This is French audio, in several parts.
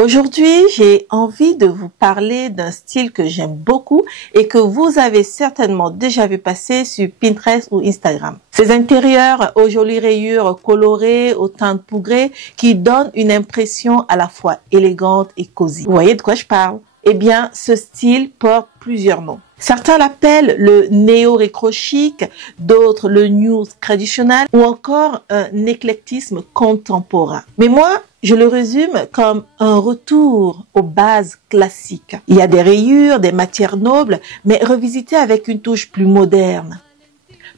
Aujourd'hui, j'ai envie de vous parler d'un style que j'aime beaucoup et que vous avez certainement déjà vu passer sur Pinterest ou Instagram. Ces intérieurs aux jolies rayures colorées, aux teintes pougrées, qui donnent une impression à la fois élégante et cosy. Vous voyez de quoi je parle? Eh bien, ce style porte plusieurs noms. Certains l'appellent le néo-rétro chic, d'autres le new traditional ou encore un éclectisme contemporain. Mais moi, je le résume comme un retour aux bases classiques. Il y a des rayures, des matières nobles, mais revisitées avec une touche plus moderne,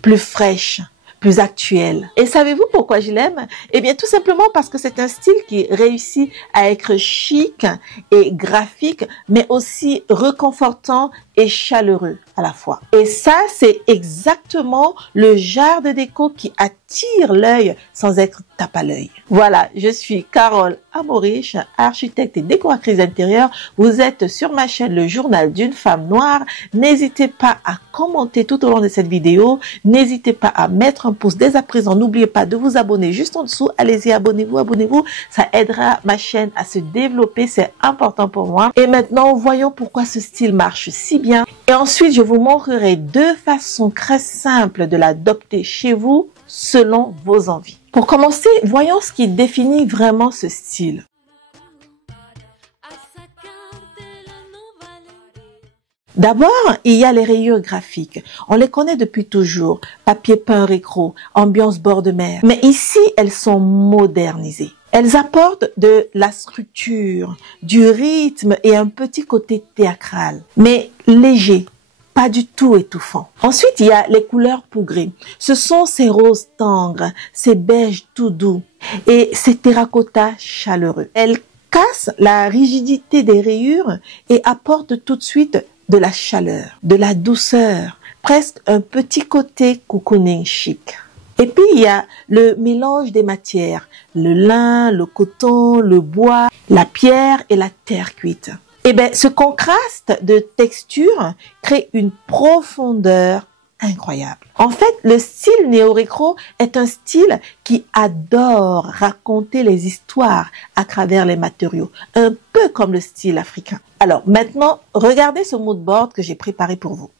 plus fraîche, plus actuelle. Et savez-vous pourquoi je l'aime? Eh bien, tout simplement parce que c'est un style qui réussit à être chic et graphique, mais aussi réconfortant et chaleureux à la fois. Et ça, c'est exactement le genre de déco qui attire l'œil sans être tape à l'œil. Voilà, je suis Carole Amorich, architecte et décoratrice d'intérieur. Vous êtes sur ma chaîne Le Journal d'une femme noire. N'hésitez pas à commenter tout au long de cette vidéo. N'hésitez pas à mettre un pouce dès à présent. N'oubliez pas de vous abonner juste en dessous. Allez-y, abonnez-vous, abonnez-vous. Ça aidera ma chaîne à se développer. C'est important pour moi. Et maintenant, voyons pourquoi ce style marche si bien. Et ensuite, je vous montrerai deux façons très simples de l'adopter chez vous selon vos envies. Pour commencer, voyons ce qui définit vraiment ce style. D'abord, il y a les rayures graphiques. On les connaît depuis toujours. Papier peint rétro, ambiance bord de mer. Mais ici, elles sont modernisées. Elles apportent de la structure, du rythme et un petit côté théâtral, mais léger, pas du tout étouffant. Ensuite, il y a les couleurs pougrées. Ce sont ces roses tendres, ces beiges tout doux et ces terracotta chaleureux. Elles cassent la rigidité des rayures et apportent tout de suite de la chaleur, de la douceur, presque un petit côté cocooning chic. Et puis, il y a le mélange des matières, le lin, le coton, le bois, la pierre et la terre cuite. Et bien, ce contraste de texture crée une profondeur incroyable. En fait, le style néo-rétro est un style qui adore raconter les histoires à travers les matériaux, un peu comme le style africain. Alors maintenant, regardez ce mood board que j'ai préparé pour vous.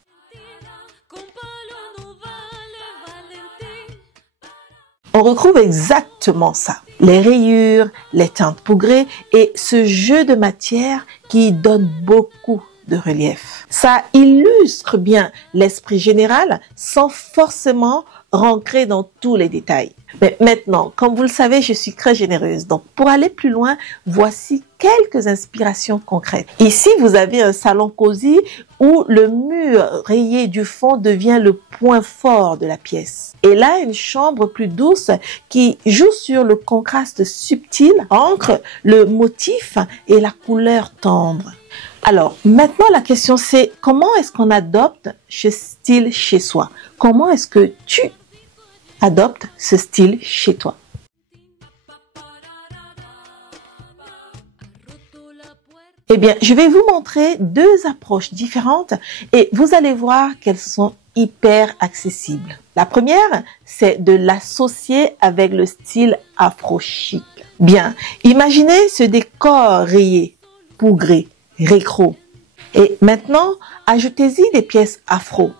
On retrouve exactement ça. Les rayures, les teintes pougrées et ce jeu de matière qui donne beaucoup de relief. Ça illustre bien l'esprit général sans forcément rentrer dans tous les détails. Mais maintenant, comme vous le savez, je suis très généreuse. Donc, pour aller plus loin, voici quelques inspirations concrètes. Ici, vous avez un salon cosy où le mur rayé du fond devient le point fort de la pièce. Et là, une chambre plus douce qui joue sur le contraste subtil entre le motif et la couleur tendre. Alors, maintenant, la question c'est comment est-ce qu'on adopte ce style chez soi? Comment est-ce que tu adoptes ce style chez toi? Eh bien, je vais vous montrer deux approches différentes et vous allez voir qu'elles sont hyper accessibles. La première, c'est de l'associer avec le style afro-chic. Bien, imaginez ce décor rayé, pougré, rétro. Et maintenant, ajoutez-y des pièces afro.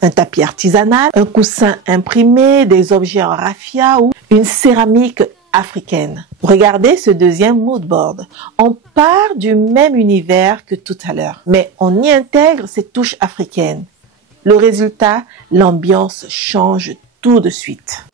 Un tapis artisanal, un coussin imprimé, des objets en raffia ou une céramique africaine. Regardez ce deuxième mood board. On part du même univers que tout à l'heure, mais on y intègre ces touches africaines. Le résultat, l'ambiance change tout de suite.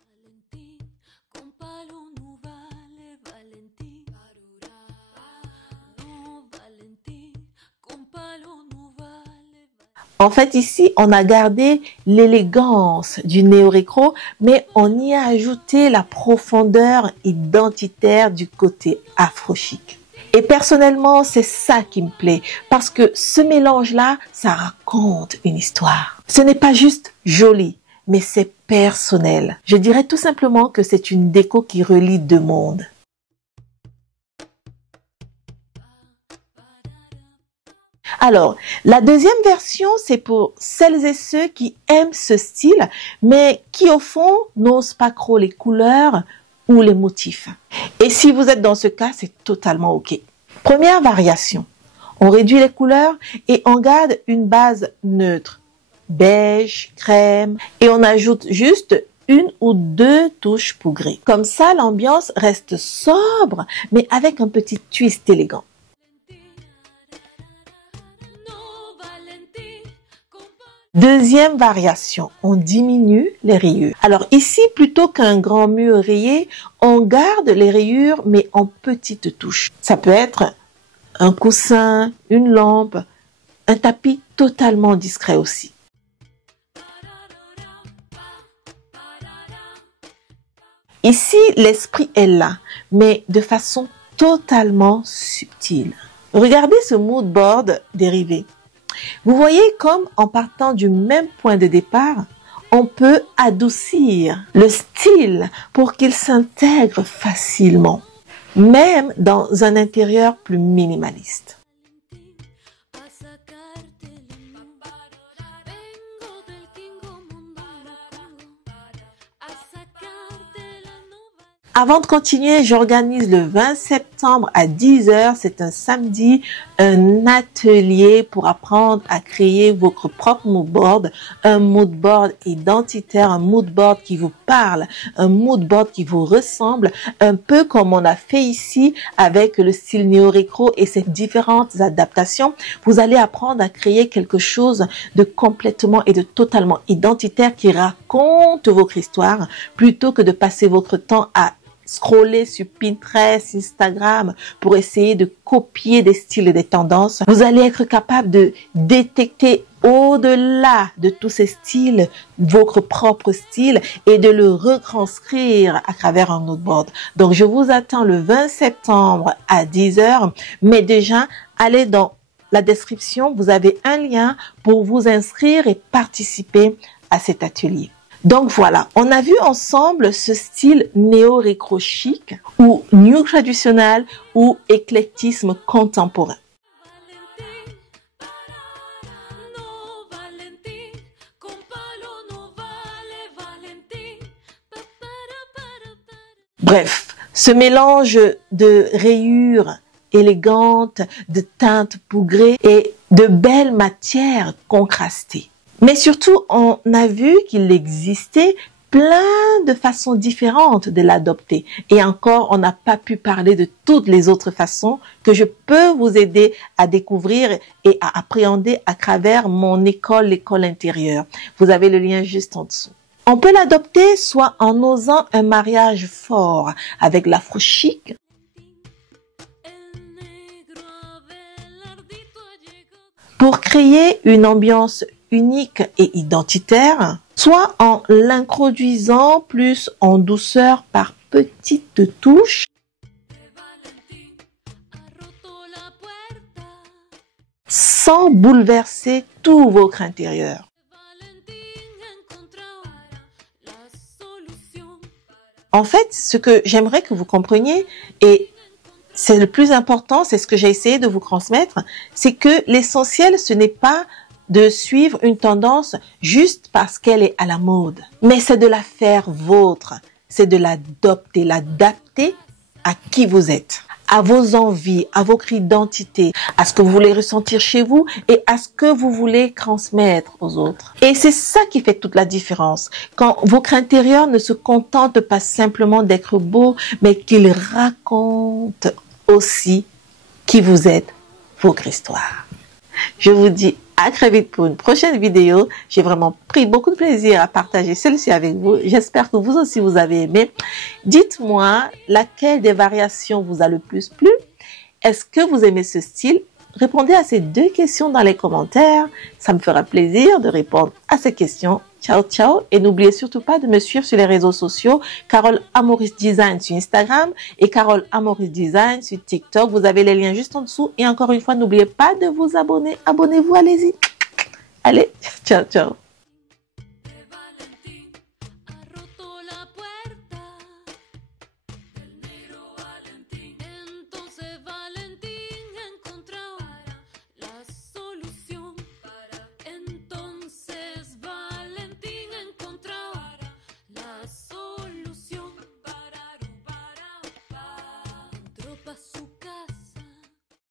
En fait, ici, on a gardé l'élégance du néo-rétro, mais on y a ajouté la profondeur identitaire du côté afro-chic. Et personnellement, c'est ça qui me plaît, parce que ce mélange-là, ça raconte une histoire. Ce n'est pas juste joli, mais c'est personnel. Je dirais tout simplement que c'est une déco qui relie deux mondes. Alors, la deuxième version, c'est pour celles et ceux qui aiment ce style, mais qui au fond n'osent pas trop les couleurs ou les motifs. Et si vous êtes dans ce cas, c'est totalement OK. Première variation, on réduit les couleurs et on garde une base neutre, beige, crème, et on ajoute juste une ou deux touches pougrées. Comme ça, l'ambiance reste sobre, mais avec un petit twist élégant. Deuxième variation, on diminue les rayures. Alors ici, plutôt qu'un grand mur rayé, on garde les rayures mais en petites touches. Ça peut être un coussin, une lampe, un tapis totalement discret aussi. Ici, l'esprit est là, mais de façon totalement subtile. Regardez ce mood board dérivé. Vous voyez comme en partant du même point de départ, on peut adoucir le style pour qu'il s'intègre facilement, même dans un intérieur plus minimaliste. Avant de continuer, j'organise le 20 septembre à 10 h, c'est un samedi, un atelier pour apprendre à créer votre propre mood board, un mood board identitaire, un mood board qui vous parle, un mood board qui vous ressemble, un peu comme on a fait ici avec le style néo-rétro et ses différentes adaptations. Vous allez apprendre à créer quelque chose de complètement et de totalement identitaire qui raconte votre histoire plutôt que de passer votre temps à scroller sur Pinterest, Instagram pour essayer de copier des styles et des tendances. Vous allez être capable de détecter au-delà de tous ces styles, votre propre style et de le retranscrire à travers un mood board. Donc, je vous attends le 20 septembre à 10 h, mais déjà, allez dans la description, vous avez un lien pour vous inscrire et participer à cet atelier. Donc voilà, on a vu ensemble ce style néo-rétro chic ou new traditional ou éclectisme contemporain. Bref, ce mélange de rayures élégantes, de teintes pougrées et de belles matières contrastées. Mais surtout, on a vu qu'il existait plein de façons différentes de l'adopter. Et encore, on n'a pas pu parler de toutes les autres façons que je peux vous aider à découvrir et à appréhender à travers mon école, l'école intérieure. Vous avez le lien juste en dessous. On peut l'adopter soit en osant un mariage fort avec l'afro-chic, pour créer une ambiance unique et identitaire, soit en l'introduisant plus en douceur par petites touches, sans bouleverser tout votre intérieur. En fait, ce que j'aimerais que vous compreniez, et c'est le plus important, c'est ce que j'ai essayé de vous transmettre, c'est que l'essentiel, ce n'est pas de suivre une tendance juste parce qu'elle est à la mode. Mais c'est de la faire vôtre. C'est de l'adapter à qui vous êtes, à vos envies, à votre identité, à ce que vous voulez ressentir chez vous et à ce que vous voulez transmettre aux autres. Et c'est ça qui fait toute la différence. Quand votre intérieur ne se contente pas simplement d'être beau, mais qu'il raconte aussi qui vous êtes, votre histoire. Je vous dis à très vite pour une prochaine vidéo. J'ai vraiment pris beaucoup de plaisir à partager celle-ci avec vous. J'espère que vous aussi vous avez aimé. Dites-moi laquelle des variations vous a le plus plu. Est-ce que vous aimez ce style? Répondez à ces deux questions dans les commentaires. Ça me fera plaisir de répondre à ces questions. Ciao, ciao. Et n'oubliez surtout pas de me suivre sur les réseaux sociaux. Carole Amoris Design sur Instagram et Carole Amoris Design sur TikTok. Vous avez les liens juste en dessous. Et encore une fois, n'oubliez pas de vous abonner. Abonnez-vous, allez-y. Allez, ciao, ciao.